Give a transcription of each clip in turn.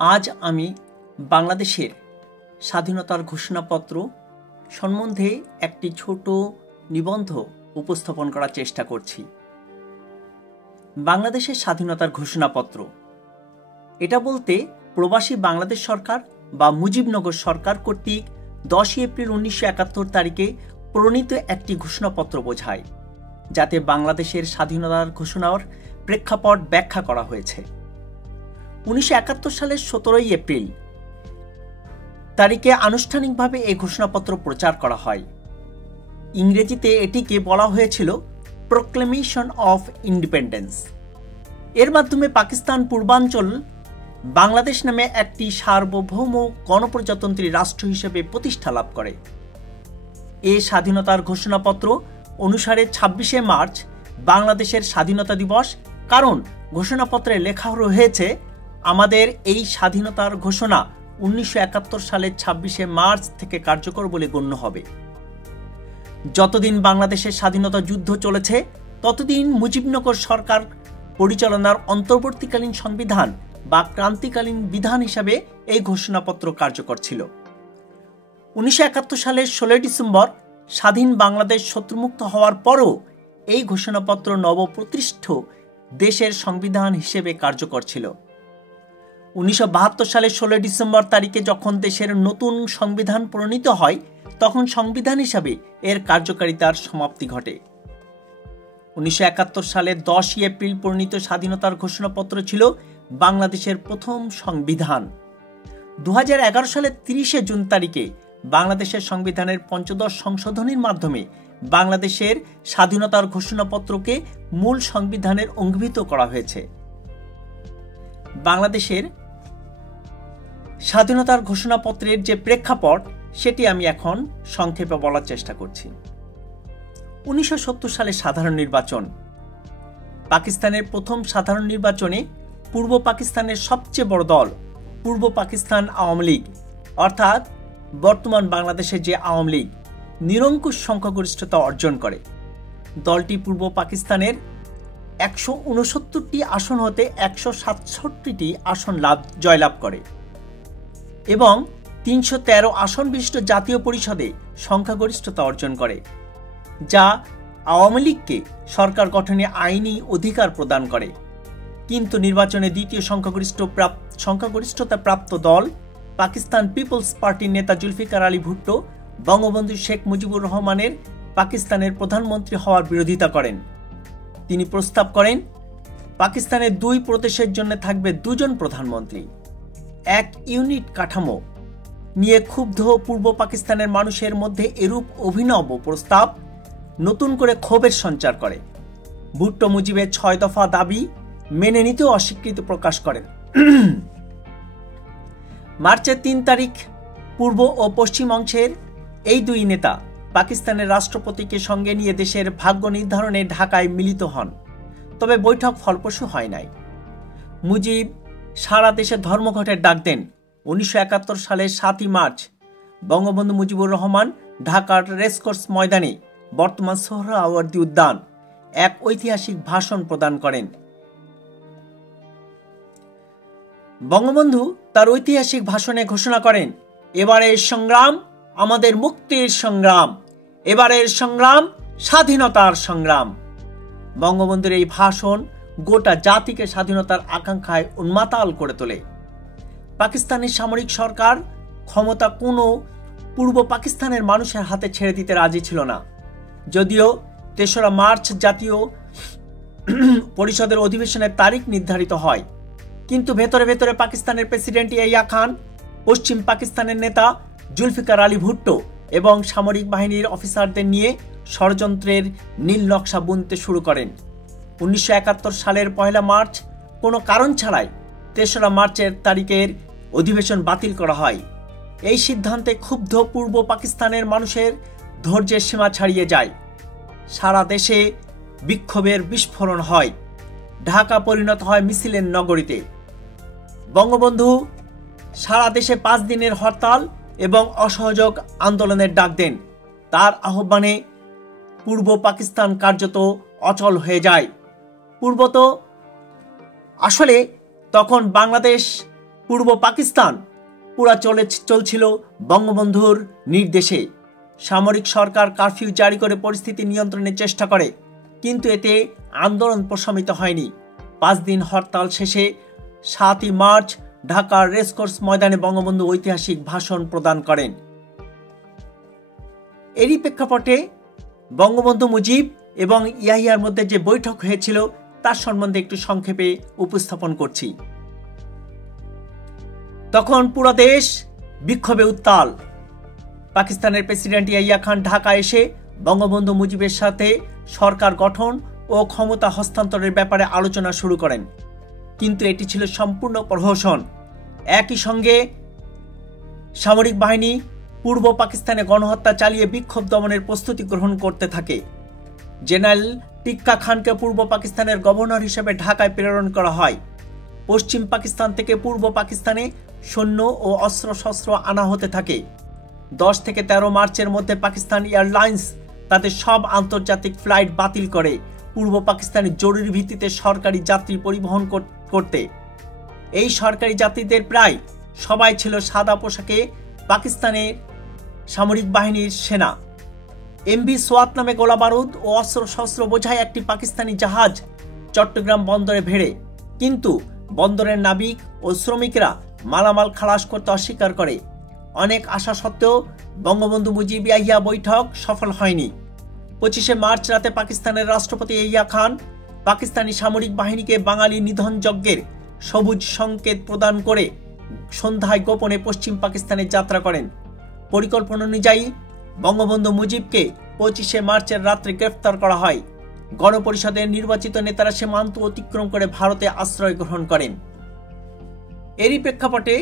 আজ আমি বাংলাদেশের স্বাধীনতার ঘোষণাপত্র সম্বন্ধে একটি ছোট নিবন্ধ উপস্থাপন করার চেষ্টা করছি। বাংলাদেশের স্বাধীনতার ঘোষণাপত্র এটা বলতে প্রবাসী বাংলাদেশ সরকার বা মুজিবনগর সরকার কর্তৃক 10 এপ্রিল 1971 তারিখে প্রণীত একটি ঘোষণাপত্র বোঝায়, যাতে বাংলাদেশের স্বাধীনতার ঘোষণার প্রেক্ষাপট ব্যাখ্যা করা হয়েছে। 1971 সালের 17 এপ্রিল তারিখে আনুষ্ঠানিকভাবে এই ঘোষণাপত্র প্রচার করা হয়। ইংরেজিতে এটিকে বলা হয়েছিল প্রোক্লেমেশন অফ ইন্ডিপেন্ডেন্স। এর মাধ্যমে পাকিস্তান পূর্বাঞ্চল বাংলাদেশ নামে একটি সার্বভৌম গণপ্রজাতন্ত্রী রাষ্ট্র হিসেবে প্রতিষ্ঠা লাভ করে। এই স্বাধীনতার ঘোষণাপত্র অনুসারে 26শে মার্চ বাংলাদেশের স্বাধীনতা দিবস, কারণ ঘোষণাপত্রে লেখা রয়েছে আমাদের এই স্বাধীনতার ঘোষণা 1971 সালের 26শে মার্চ থেকে কার্যকর বলে গণ্য হবে। যতদিন বাংলাদেশের স্বাধীনতা যুদ্ধ চলেছে ততদিন মুজিবনগর সরকার পরিচালনার অন্তর্বর্তীকালীন সংবিধান বা ক্রান্তিকালীন বিধান হিসাবে এই ঘোষণাপত্র কার্যকর ছিল। 1971 সালের 16 ডিসেম্বর স্বাধীন বাংলাদেশ শত্রুমুক্ত হওয়ার পরও এই ঘোষণাপত্র নবপ্রতিষ্ঠিত দেশের সংবিধান হিসেবে কার্যকর ছিল। 1972 সালের 16 ডিসেম্বর তারিখে যখন দেশের নতুন সংবিধান প্রণীত হয়, তখন সংবিধান হিসাবে এর কার্যকারিতার সমাপ্তি ঘটে। 1971 সালের 10 এপ্রিল প্রণীত স্বাধীনতার ঘোষণাপত্র ছিল বাংলাদেশের প্রথম সংবিধান। 2011 সালের 30 জুন তারিখে বাংলাদেশের সংবিধানের 15 সংশোধনীর মাধ্যমে বাংলাদেশের স্বাধীনতার ঘোষণাপত্রকে মূল সংবিধানের অঙ্গীভূত করা হয়েছে। বাংলাদেশের স্বাধীনতার ঘোষণাপত্রের যে প্রেক্ষাপট সেটি আমি এখন সংক্ষেপে বলার চেষ্টা করছি। 1970 সালে সাধারণ নির্বাচন। পাকিস্তানের প্রথম সাধারণ নির্বাচনে পূর্ব পাকিস্তানের সবচেয়ে বড় দল পূর্ব পাকিস্তান আওয়ামী লীগ, অর্থাৎ বর্তমান বাংলাদেশের যে আওয়ামী লীগ, নিরঙ্কুশ সংখ্যাগরিষ্ঠতা অর্জন করে। দলটি পূর্ব পাকিস্তানের 169টি আসন হতে 167টি আসন জয়লাভ করে এবং 313 আসন বিশিষ্ট জাতীয় পরিষদে সংখ্যাগরিষ্ঠতা অর্জন করে, যা আওয়ামী লীগকে সরকার গঠনে আইনি অধিকার প্রদান করে। কিন্তু নির্বাচনে দ্বিতীয় সংখ্যাগরিষ্ঠতা প্রাপ্ত দল পাকিস্তান পিপলস পার্টির নেতা জুলফিকার আলী ভুট্টো বঙ্গবন্ধু শেখ মুজিবুর রহমানের পাকিস্তানের প্রধানমন্ত্রী হওয়ার বিরোধিতা করেন। তিনি প্রস্তাব করেন পাকিস্তানের 2 প্রদেশের জন্য থাকবে 2 জন প্রধানমন্ত্রী। এক ইউনিট কাঠামো নিয়ে ক্ষুব্ধ পূর্ব পাকিস্তানের মানুষের মধ্যে এরূপ অভিনব প্রস্তাব নতুন করে ক্ষোভের সঞ্চার করে। ভুট্টো মুজিবের 6 দফা দাবি মেনে নিতেও অস্বীকৃতি প্রকাশ করেন। মার্চের 3 তারিখ পূর্ব ও পশ্চিম অংশের এই 2 নেতা পাকিস্তানের রাষ্ট্রপতিকে সঙ্গে নিয়ে দেশের ভাগ্য নির্ধারণে ঢাকায় মিলিত হন, তবে বৈঠক ফলপ্রসূ হয় নাই। মুজিব সারা দেশে ধর্মঘটের ডাক দেন। 1971 সালের 7 মার্চ বঙ্গবন্ধু মুজিবুর রহমান ঢাকার রেসকোর্স ময়দানে, বর্তমান সোহরাওয়ার্দী উদ্যান, এক ঐতিহাসিক ভাষণ প্রদান করেন। বঙ্গবন্ধু তার ঐতিহাসিক ভাষণে ঘোষণা করেন, এবারের সংগ্রাম আমাদের মুক্তির সংগ্রাম, এবারের সংগ্রাম স্বাধীনতার সংগ্রাম। বঙ্গবন্ধুর এই ভাষণ গোটা জাতিকে স্বাধীনতার আকাঙ্ক্ষায় উন্মাতাল করে তোলে। পাকিস্তানের সামরিক সরকার ক্ষমতা কোনো পূর্ব পাকিস্তানের মানুষের হাতে ছেড়ে দিতে রাজি ছিল না। যদিও 3রা মার্চ জাতীয় পরিষদের অধিবেশনের তারিখ নির্ধারিত হয়, কিন্তু ভেতরে ভেতরে পাকিস্তানের প্রেসিডেন্ট ইয়াহিয়া খান পশ্চিম পাকিস্তানের নেতা জুলফিকার আলী ভুট্টো এবং সামরিক বাহিনীর অফিসারদের নিয়ে ষড়যন্ত্রের নীল নকশা বুনতে শুরু করেন। 1971 সালের 1 মার্চ কোনো কারণ ছাড়াই 3রা মার্চের তারিখের অধিবেশন বাতিল করা হয়। এই সিদ্ধান্তে ক্ষুব্ধ পূর্ব পাকিস্তানের মানুষের ধৈর্যের সীমা ছাড়িয়ে যায়। সারা দেশে বিক্ষোভের বিস্ফোরণ হয়। ঢাকা পরিণত হয় মিছিলের নগরীতে। বঙ্গবন্ধু সারা দেশে 5 দিনের হরতাল এবং অসহযোগ আন্দোলনের ডাক দেন। তার আহ্বানে পূর্ব পাকিস্তান কার্যত অচল হয়ে যায়। পূর্বত আসলে তখন বাংলাদেশ পূর্ব পাকিস্তান পুরা চলছিল বঙ্গবন্ধুর নির্দেশে। সামরিক সরকার কারফিউ জারি করে পরিস্থিতি নিয়ন্ত্রণের চেষ্টা করে, কিন্তু এতে আন্দোলন প্রশমিত হয়নি। 5 দিন হরতাল শেষে 7ই মার্চ ঢাকার রেসকোর্স ময়দানে বঙ্গবন্ধু ঐতিহাসিক ভাষণ প্রদান করেন। এরই প্রেক্ষাপটে বঙ্গবন্ধু মুজিব এবং ইয়াহিয়ার মধ্যে যে বৈঠক হয়েছিল তার সম্বন্ধে একটু সংক্ষেপে উপস্থাপন করছি। তখন পুরো দেশ বিক্ষোভে উত্তাল। পাকিস্তানের প্রেসিডেন্ট ইয়াহিয়া খান ঢাকা এসে বঙ্গবন্ধু মুজিবের সাথে সরকার গঠন ও ক্ষমতা হস্তান্তরের ব্যাপারে আলোচনা শুরু করেন, কিন্তু এটি ছিল সম্পূর্ণ প্রহসন। একই সঙ্গে সামরিক বাহিনী পূর্ব পাকিস্তানে গণহত্যা চালিয়ে বিক্ষোভ দমনের প্রস্তুতি গ্রহণ করতে থাকে। জেনারেল টিক্কা খানকে পূর্ব পাকিস্তানের গভর্নর হিসেবে ঢাকায় প্রেরণ করা হয়। পশ্চিম পাকিস্তান থেকে পূর্ব পাকিস্তানে সৈন্য ও অস্ত্রশস্ত্র আনা হতে থাকে। 10 থেকে 13 মার্চের মধ্যে পাকিস্তান এয়ারলাইন্স তাদের সব আন্তর্জাতিক ফ্লাইট বাতিল করে পূর্ব পাকিস্তানের জরুরি ভিত্তিতে সরকারি যাত্রী পরিবহন করতে। এই সরকারি যাত্রীদের প্রায় সবাই ছিল সাদা পোশাকে পাকিস্তানের সামরিক বাহিনীর সেনা। এমভি সোয়াত নামে গোলাবারুদ ও অস্ত্রশস্ত্র বোঝায় একটি পাকিস্তানি জাহাজ চট্টগ্রাম বন্দরে ভেড়ে, কিন্তু বন্দরের নাবিক ও শ্রমিকরা মালামাল খালাস করতে অস্বীকার করে। অনেক আশা সত্ত্বেও বঙ্গবন্ধু মুজিব ইয়াহিয়া বৈঠক সফল হয়নি। 25শে মার্চ রাতে পাকিস্তানের রাষ্ট্রপতি ইয়াহিয়া খান পাকিস্তানি সামরিক বাহিনীকে বাঙালি নিধন যজ্ঞের সবুজ সংকেত প্রদান করে সন্ধ্যায় গোপনে পশ্চিম পাকিস্তানে যাত্রা করেন। পরিকল্পনা অনুযায়ী বঙ্গবন্ধু মুজিবকে 25শে মার্চের রাত্রে গ্রেফতার করা হয়। গণপরিষদের নির্বাচিত নেতারা সীমান্ত অতিক্রম করে ভারতে আশ্রয় গ্রহণ করেন। এরই প্রেক্ষাপটে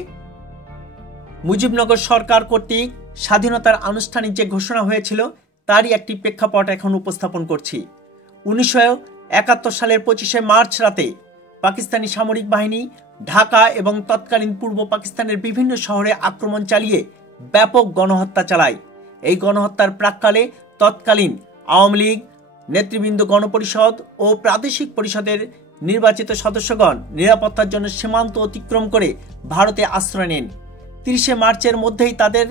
মুজিবনগর সরকার কর্তৃক স্বাধীনতার আনুষ্ঠানিক যে ঘোষণা হয়েছিল তারই একটি প্রেক্ষাপট এখন উপস্থাপন করছি। 1971 সালের 25শে মার্চ রাতে পাকিস্তানি সামরিক বাহিনী ঢাকা এবং তৎকালীন পূর্ব পাকিস্তানের বিভিন্ন শহরে আক্রমণ চালিয়ে ব্যাপক গণহত্যা চালায়। এই গণহত্যার প্রাক্কালে তৎকালীন আওয়ামী লীগ নেতৃবৃন্দ, গণপরিষদ ও প্রাদেশিক পরিষদের নির্বাচিত সদস্যগণ নিরাপত্তার জন্য সীমান্ত অতিক্রম করে ভারতে আশ্রয় নেন। 30শে মার্চের মধ্যেই তাদের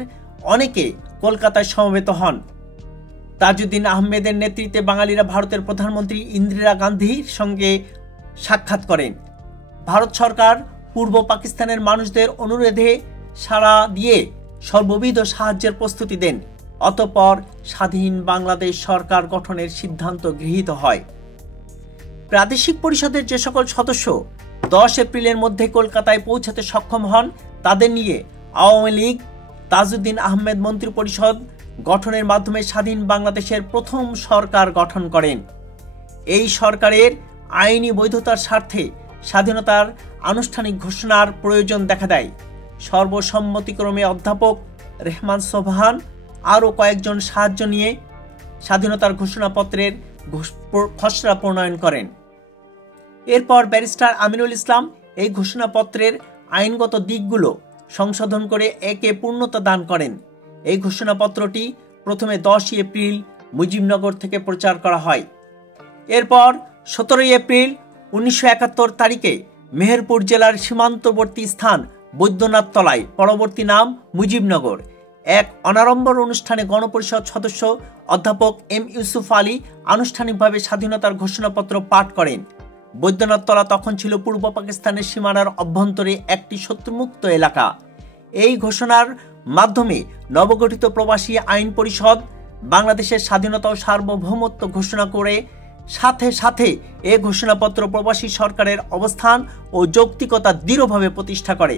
অনেকে কলকাতায় সমবেত হন। তাজউদ্দিন আহমেদের নেতৃত্বে বাঙালিরা ভারতের প্রধানমন্ত্রী ইন্দিরা গান্ধীর সঙ্গে সাক্ষাৎ করেন। ভারত সরকার পূর্ব পাকিস্তানের মানুষদের অনুরোধে সাড়া দিয়ে সর্ববিধ সাহায্যের প্রস্তুতি দেন। অতঃপর স্বাধীন বাংলাদেশ সরকার গঠনের সিদ্ধান্ত গৃহীত হয়। প্রাদেশিক পরিষদের যে সকল সদস্য 10 এপ্রিলের মধ্যে কলকাতায় পৌঁছাতে সক্ষম হন তাদের নিয়ে আওয়ামী লীগ তাজউদ্দিন আহমেদ মন্ত্রিপরিষদ গঠনের মাধ্যমে স্বাধীন বাংলাদেশের প্রথম সরকার গঠন করেন। এই সরকারের আইনি বৈধতার স্বার্থে স্বাধীনতার আনুষ্ঠানিক ঘোষণার প্রয়োজন দেখা দেয়। সর্বসম্মতিক্রমে অধ্যাপক রেহমান সোবহান আরও কয়েকজন সাহায্য নিয়ে স্বাধীনতার ঘোষণাপত্রের খসড়া প্রণয়ন করেন। এরপর ব্যারিস্টার আমিনুল ইসলাম এই ঘোষণাপত্রের আইনগত দিকগুলো সংশোধন করে একে পূর্ণতা দান করেন। এই ঘোষণাপত্রটি প্রথমে 10 এপ্রিল মুজিবনগর থেকে প্রচার করা হয়। এরপর 17 এপ্রিল 1971 তারিখে মেহেরপুর জেলার সীমান্তবর্তী স্থান বৈদ্যনাথ তলায়, পরবর্তী নাম মুজিবনগর, এক অনাড়ম্বর অনুষ্ঠানে গণপরিষদ সদস্য অধ্যাপক এম ইউসুফ আলী আনুষ্ঠানিকভাবে স্বাধীনতার ঘোষণাপত্র পাঠ করেন। বৈদ্যনাথ তলা তখন ছিল পূর্ব পাকিস্তানের সীমানার অভ্যন্তরে একটি শত্রুমুক্ত এলাকা। এই ঘোষণার মাধ্যমে নবগঠিত প্রবাসী আইন পরিষদ বাংলাদেশের স্বাধীনতা ও সার্বভৌমত্ব ঘোষণা করে সাথে সাথে এ ঘোষণাপত্র প্রবাসী সরকারের অবস্থান ও যৌক্তিকতা দৃঢ়ভাবে প্রতিষ্ঠা করে।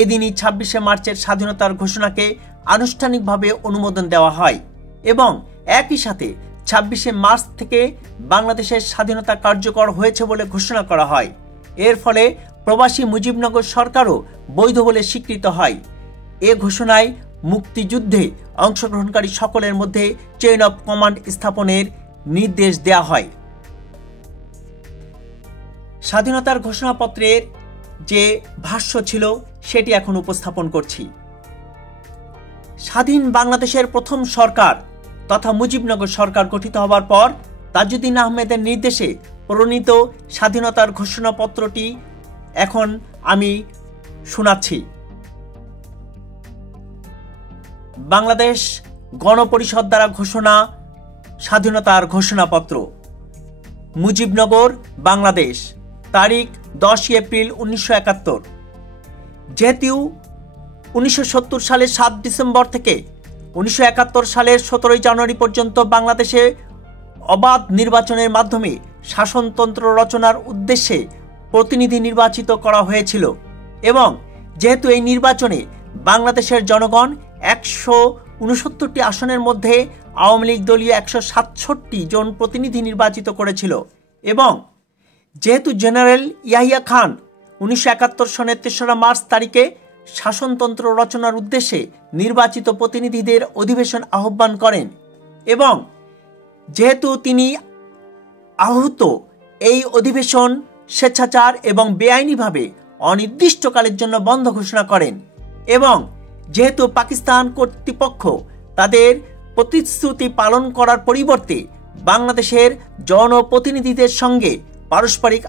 এদিনই 26শে মার্চের স্বাধীনতার ঘোষণাকে আনুষ্ঠানিকভাবে অনুমোদন দেওয়া হয় এবং একই সাথে 26শে মার্চ থেকে বাংলাদেশের স্বাধীনতা কার্যকর হয়েছে বলে ঘোষণা করা হয়। এর ফলে প্রবাসী মুজিবনগর সরকারও বৈধ বলে স্বীকৃত হয়। এ ঘোষণায় মুক্তিযুদ্ধে অংশগ্রহণকারী সকলের মধ্যে চেইন অফ কমান্ড স্থাপনের নির্দেশ দেওয়া হয়। স্বাধীনতার ঘোষণাপত্রের যে ভাষ্য ছিল সেটি এখন উপস্থাপন করছি। স্বাধীন বাংলাদেশের প্রথম সরকার তথা মুজিবনগর সরকার গঠিত হবার পর তাজউদ্দিন আহমেদের নির্দেশে প্রণীত স্বাধীনতার ঘোষণাপত্রটি এখন আমি শোনাচ্ছি। বাংলাদেশ গণপরিষদ দ্বারা ঘোষণা স্বাধীনতার ঘোষণাপত্র। মুজিবনগর, বাংলাদেশ, তারিখ 10 এপ্রিল 1971। যেহেতু 1970 সালের 7 ডিসেম্বর থেকে 1971 সালের 17 জানুয়ারি পর্যন্ত বাংলাদেশে অবাধ নির্বাচনের মাধ্যমে শাসনতন্ত্র রচনার উদ্দেশ্যে প্রতিনিধি নির্বাচিত করা হয়েছিল এবং যেহেতু এই নির্বাচনে বাংলাদেশের জনগণ 169টি আসনের মধ্যে আওয়ামী লীগ দলীয় 167 জন প্রতিনিধি নির্বাচিত করেছিল এবং যেহেতু জেনারেল ইয়াহিয়া খান 1971 সনের 3রা মার্চ তারিখে শাসনতন্ত্র রচনার উদ্দেশ্যে নির্বাচিত প্রতিনিধিদের অধিবেশন আহ্বান করেন এবং যেহেতু তিনি আহত এই অধিবেশন স্বেচ্ছাচার এবং বেআইনিভাবে অনির্দিষ্টকালের জন্য বন্ধ ঘোষণা করেন এবং যেহেতু পাকিস্তান কর্তৃপক্ষ তাদের প্রতিশ্রুতি পালন করার পরিবর্তে বাংলাদেশের জনপ্রতিনিধিদের সঙ্গে পারস্পরিক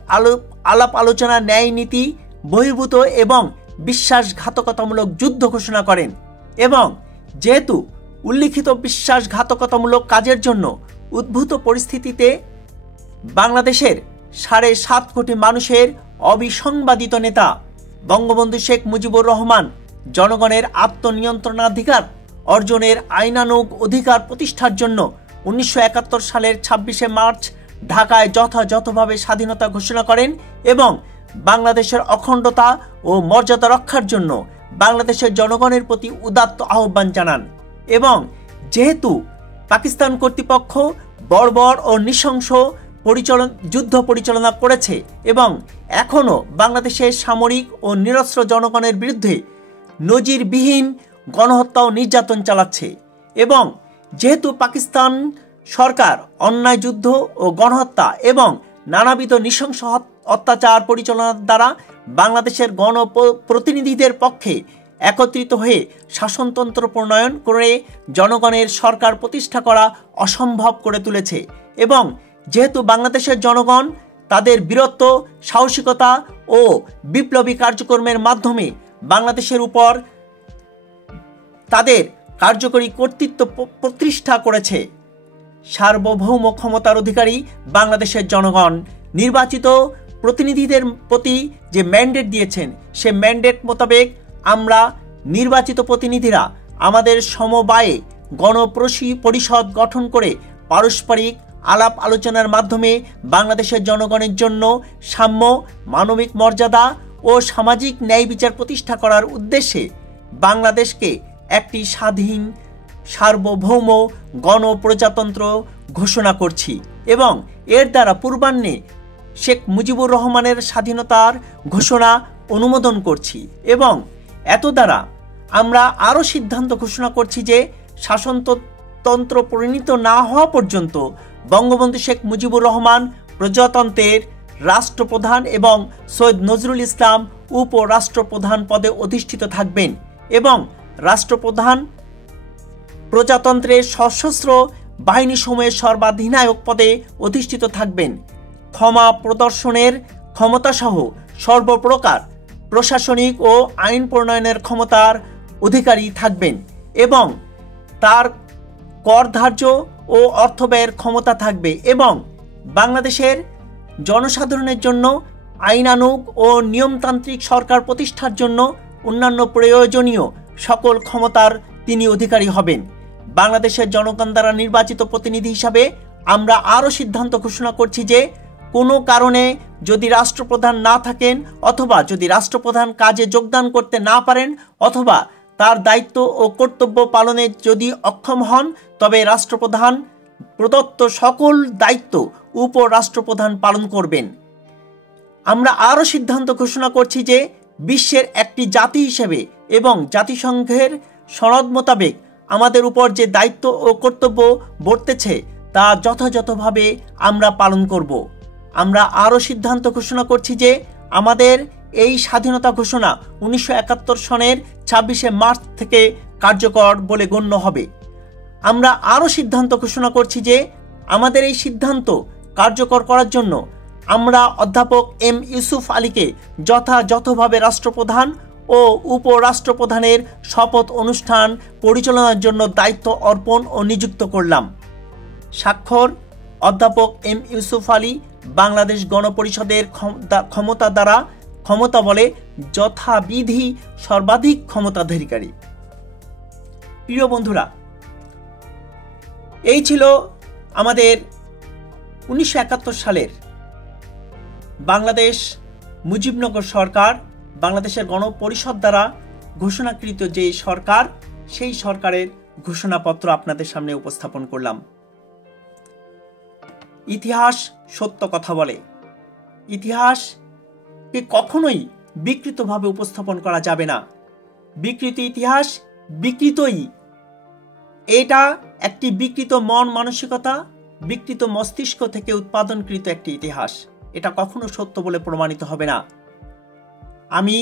আলাপ আলোচনা ন্যায় নীতি বহির্ভূত এবং বিশ্বাসঘাতকতামূলক যুদ্ধ ঘোষণা করেন এবং যেহেতু উল্লিখিত বিশ্বাসঘাতকতামূলক কাজের জন্য উদ্ভূত পরিস্থিতিতে বাংলাদেশের 7.5 কোটি মানুষের অবিসংবাদিত নেতা বঙ্গবন্ধু শেখ মুজিবুর রহমান জনগণের আত্মনিয়ন্ত্রণাধিকার অর্জনের আইনানুগ অধিকার প্রতিষ্ঠার জন্য 1971 সালের 26 মার্চ ঢাকায় যথাযথভাবে স্বাধীনতা ঘোষণা করেন এবং বাংলাদেশের অখণ্ডতা ও মর্যাদা রক্ষার জন্য বাংলাদেশের জনগণের প্রতি উদাত্ত আহ্বান জানান এবং যেহেতু পাকিস্তান কর্তৃপক্ষ বর্বর ও নৃশংস যুদ্ধ পরিচালনা করেছে এবং এখনও বাংলাদেশের সামরিক ও নিরস্ত্র জনগণের বিরুদ্ধে নজিরবিহীন গণহত্যা ও নির্যাতন চালাচ্ছে এবং যেহেতু পাকিস্তান সরকার অন্যায় যুদ্ধ ও গণহত্যা এবং নানাবিধ নৃশংস অত্যাচার পরিচালনার দ্বারা বাংলাদেশের গণপ্রতিনিধিদের পক্ষে একত্রিত হয়ে শাসনতন্ত্র প্রণয়ন করে জনগণের সরকার প্রতিষ্ঠা করা অসম্ভব করে তুলেছে এবং যেহেতু বাংলাদেশের জনগণ তাদের বীরত্ব, সাহসিকতা ও বিপ্লবী কার্যক্রমের মাধ্যমে বাংলাদেশের উপর তাদের কার্যকরী কর্তৃত্ব প্রতিষ্ঠা করেছে। সার্বভৌম ক্ষমতার অধিকারী বাংলাদেশের জনগণ নির্বাচিত প্রতিনিধিদের প্রতি যে ম্যান্ডেট দিয়েছেন সে ম্যান্ডেট মোতাবেক আমরা নির্বাচিত প্রতিনিধিরা আমাদের সমবায়ে গণপরিষদ গঠন করে পারস্পরিক আলাপ আলোচনার মাধ্যমে বাংলাদেশের জনগণের জন্য সাম্য, মানবিক মর্যাদা ও সামাজিক ন্যায় বিচার প্রতিষ্ঠা করার উদ্দেশ্যে বাংলাদেশকে একটি স্বাধীন সার্বভৌম গণপ্রজাতন্ত্র ঘোষণা করছি এবং এর দ্বারা পূর্বাহ্নে শেখ মুজিবুর রহমানের স্বাধীনতার ঘোষণা অনুমোদন করছি এবং এত দ্বারা আমরা আরও সিদ্ধান্ত ঘোষণা করছি যে শাসনতন্ত্র পরিণত না হওয়া পর্যন্ত বঙ্গবন্ধু শেখ মুজিবুর রহমান প্রজাতন্ত্রের রাষ্ট্রপ্রধান এবং সৈয়দ নজরুল ইসলাম উপরাষ্ট্রপ্রধান পদে অধিষ্ঠিত থাকবেন এবং রাষ্ট্রপ্রধান প্রজাতন্ত্রের সশস্ত্র বাহিনীসমূহের সর্বাধিনায়ক পদে অধিষ্ঠিত থাকবেন। ক্ষমা প্রদর্শনের ক্ষমতাসহ সর্বপ্রকার প্রশাসনিক ও আইন প্রণয়নের ক্ষমতার অধিকারী থাকবেন এবং তার কর ধার্য ও অর্থব্যয়ের ক্ষমতা থাকবে এবং বাংলাদেশের জনসাধারণের জন্য আইনানুগ ও নিয়মতান্ত্রিক সরকার প্রতিষ্ঠার জন্য অন্যান্য প্রয়োজনীয় সকল ক্ষমতার তিনি অধিকারী হবেন। বাংলাদেশের জনগণ দ্বারা নির্বাচিত প্রতিনিধি হিসাবে আমরা আরও সিদ্ধান্ত ঘোষণা করছি যে কোনো কারণে যদি রাষ্ট্রপ্রধান না থাকেন অথবা যদি রাষ্ট্রপ্রধান কাজে যোগদান করতে না পারেন অথবা তার দায়িত্ব ও কর্তব্য পালনে যদি অক্ষম হন তবে রাষ্ট্রপ্রধান প্রদত্ত সকল দায়িত্ব উপরাষ্ট্রপ্রধান পালন করবেন। আমরা আরও সিদ্ধান্ত ঘোষণা করছি যে বিশ্বের একটি জাতি হিসেবে এবং জাতিসংঘের সনদ মোতাবেক আমাদের উপর যে দায়িত্ব ও কর্তব্য বর্তেছে তা যথাযথভাবে আমরা পালন করব। আমরা আরও সিদ্ধান্ত ঘোষণা করছি যে আমাদের এই স্বাধীনতা ঘোষণা 1971 সনের 26 মার্চ থেকে কার্যকর বলে গণ্য হবে। আমরা আরও সিদ্ধান্ত ঘোষণা করছি যে আমাদের এই সিদ্ধান্ত কার্যকর করার জন্য আমরা অধ্যাপক এম ইউসুফ আলীকে যথাযথভাবে রাষ্ট্রপ্রধান ও উপরাষ্ট্রপ্রধানের শপথ অনুষ্ঠান পরিচালনার জন্য দায়িত্ব অর্পণ ও নিযুক্ত করলাম। স্বাক্ষর অধ্যাপক এম ইউসুফ আলী, বাংলাদেশ গণপরিষদের ক্ষমতা দ্বারা ক্ষমতা বলে যথাবিধি সর্বাধিক ক্ষমতাধিকারী। প্রিয় বন্ধুরা, এই ছিল আমাদের 1971 সালের বাংলাদেশ মুজিবনগর সরকার, বাংলাদেশের গণপরিষদ দ্বারা ঘোষণাকৃত যে সরকার, সেই সরকারের ঘোষণাপত্র আপনাদের সামনে উপস্থাপন করলাম। ইতিহাস সত্য কথা বলে। ইতিহাসকে কখনোই বিকৃতভাবে উপস্থাপন করা যাবে না। বিকৃত ইতিহাস বিকৃতই। এটা একটি বিকৃত মন মানসিকতা, বিকৃত মস্তিষ্ক থেকে উৎপাদনকৃত একটি ইতিহাস। এটা কখনো সত্য বলে প্রমাণিত হবে না। আমি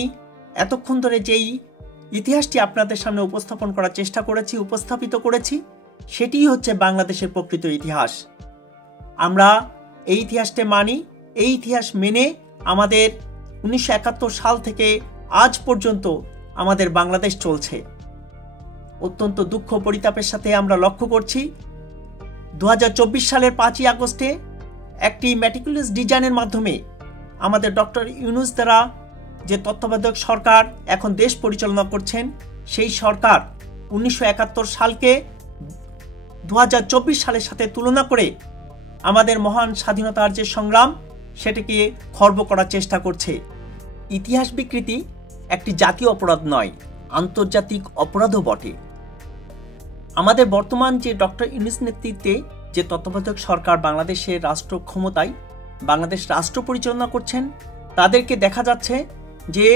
এতক্ষণ ধরে যেই ইতিহাসটি আপনাদের সামনে উপস্থাপন করার চেষ্টা করেছি, উপস্থাপিত করেছি, সেটিই হচ্ছে বাংলাদেশের প্রকৃত ইতিহাস। আমরা এই ইতিহাসটা মানি। এই ইতিহাস মেনে আমাদের 1971 সাল থেকে আজ পর্যন্ত আমাদের বাংলাদেশ চলছে। অত্যন্ত দুঃখ পরিতাপের সাথে আমরা লক্ষ্য করছি 2024 সালের 5ই আগস্টে একটি ম্যাটিকুলাস ডিজাইনের মাধ্যমে আমাদের ডক্টর ইউনূস দ্বারা যে তত্ত্বাবধায়ক সরকার এখন দেশ পরিচালনা করছেন, সেই সরকার 1971 সালকে 2024 সালের সাথে তুলনা করে আমাদের মহান স্বাধীনতার যে সংগ্রাম, সেটাকে খর্ব করার চেষ্টা করছে। ইতিহাস বিকৃতি একটি জাতীয় অপরাধ নয়, আন্তর্জাতিক অপরাধও বটে। আমাদের বর্তমান যে ডক্টর ইউনূস নেতৃত্বে যে তত্ত্বাবধায়ক সরকার বাংলাদেশের রাষ্ট্র ক্ষমতায়, বাংলাদেশ রাষ্ট্র পরিচালনা করছেন, তাদেরকে দেখা যাচ্ছে যে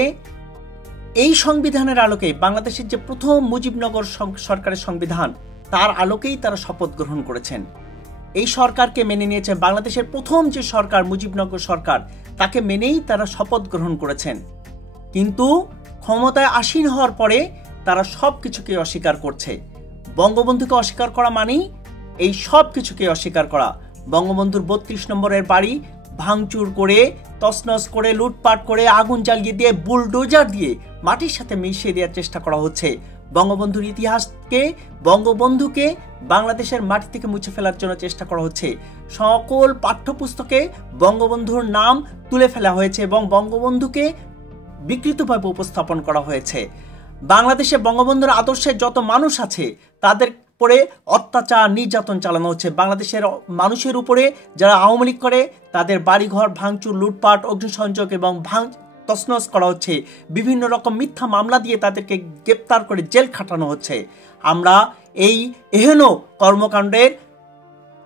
এই সংবিধানের আলোকে, বাংলাদেশের যে প্রথম মুজিবনগর সরকারের সংবিধান, তার আলোকেই তারা শপথ গ্রহণ করেছেন। এই সরকারকে মেনে নিয়েছে। বাংলাদেশের প্রথম যে সরকার মুজিবনগর সরকার, তাকে মেনেই তারা শপথ গ্রহণ করেছেন। কিন্তু ক্ষমতায় আসীন হওয়ার পরে তারা সব কিছুকে অস্বীকার করছে। বঙ্গবন্ধুকে অস্বীকার করা মানেই এই সব কিছুকে অস্বীকার করা। বঙ্গবন্ধুর 32 নম্বরের বাড়ি ভাঙচুর করে, তছনছ করে, লুটপাট করে, আগুন জ্বালিয়ে দিয়ে, বুলডোজার দিয়ে মাটির সাথে মিশিয়ে দেওয়ার চেষ্টা করা হচ্ছে। বঙ্গবন্ধুর ইতিহাসকে, বঙ্গবন্ধুকে বাংলাদেশের মাটি থেকে মুছে ফেলার জন্য চেষ্টা করা হচ্ছে। সকল পাঠ্যপুস্তকে বঙ্গবন্ধুর নাম তুলে ফেলা হয়েছে এবং বঙ্গবন্ধুকে বিকৃতভাবে উপস্থাপন করা হয়েছে। বাংলাদেশে বঙ্গবন্ধুর আদর্শের যত মানুষ আছে, তাদের উপরে অত্যাচার, নির্যাতন চালানো হচ্ছে। বাংলাদেশের মানুষের উপরে যারা আওয়ামী লীগ করে, তাদের বাড়িঘর ভাঙচুর, লুটপাট, অগ্নিসংযোগ এবং তছনছ করা হচ্ছে। বিভিন্ন রকম মিথ্যা মামলা দিয়ে তাদেরকে গ্রেপ্তার করে জেল খাটানো হচ্ছে। আমরা এই এহেন কর্মকাণ্ডের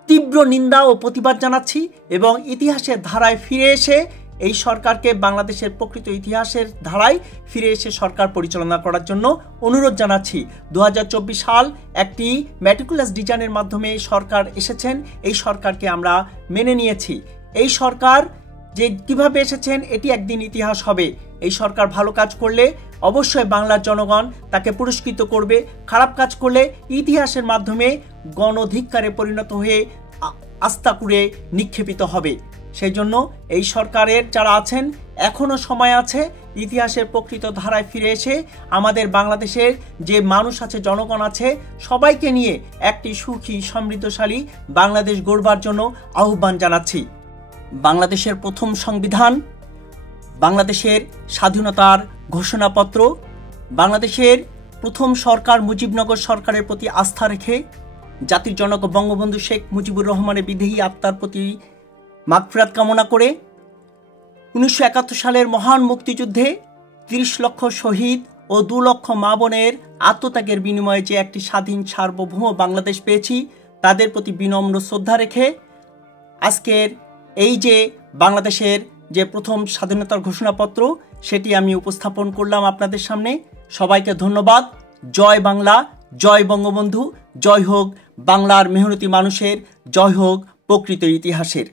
তীব্র নিন্দা ও প্রতিবাদ জানাচ্ছি এবং ইতিহাসের ধারায় ফিরে এসে এই সরকারকে বাংলাদেশের প্রকৃত ইতিহাসের ধারায় ফিরে এসে সরকার পরিচালনা করার জন্য অনুরোধ জানাচ্ছি। 2024 সাল একটি ম্যাটিকুলাস ডিজাইনের মাধ্যমে সরকার এসেছেন। এই সরকারকে আমরা মেনে নিয়েছি। এই সরকার যে কিভাবে এসেছেন, এটি একদিন ইতিহাস হবে। এই সরকার ভালো কাজ করলে অবশ্যই বাংলার জনগণ তাকে পুরস্কৃত করবে। খারাপ কাজ করলে ইতিহাসের মাধ্যমে গণধিক্কারে পরিণত হয়ে আস্তাকুড়ে নিক্ষেপিত হবে। সেই জন্য এই সরকারের যারা আছেন, এখনো সময় আছে ইতিহাসের প্রকৃত ধারায় ফিরে এসে আমাদের বাংলাদেশের যে মানুষ আছে, জনগণ আছে, সবাইকে নিয়ে একটি সুখী সমৃদ্ধশালী বাংলাদেশ গড়বার জন্য আহ্বান জানাচ্ছি। বাংলাদেশের প্রথম সংবিধান, বাংলাদেশের স্বাধীনতার ঘোষণাপত্র, বাংলাদেশের প্রথম সরকার মুজিবনগর সরকারের প্রতি আস্থা রেখে জাতির জনক বঙ্গবন্ধু শেখ মুজিবুর রহমানের বিদেহী আত্মার প্রতি মাগফিরাত কামনা করে 1971 সালের মহান মুক্তিযুদ্ধে 30 লক্ষ শহীদ ও 2 লক্ষ মা বোনের আত্মত্যাগের বিনিময়ে যে একটি স্বাধীন সার্বভৌম বাংলাদেশ পেয়েছি, তাদের প্রতি বিনম্র শ্রদ্ধা রেখে আজকের এই যে বাংলাদেশের যে প্রথম স্বাধীনতার ঘোষণাপত্র, সেটি আমি উপস্থাপন করলাম আপনাদের সামনে। সবাইকে ধন্যবাদ। জয় বাংলা, জয় বঙ্গবন্ধু, জয় হোক বাংলার মেহনতি মানুষের, জয় হোক প্রকৃত ইতিহাসের।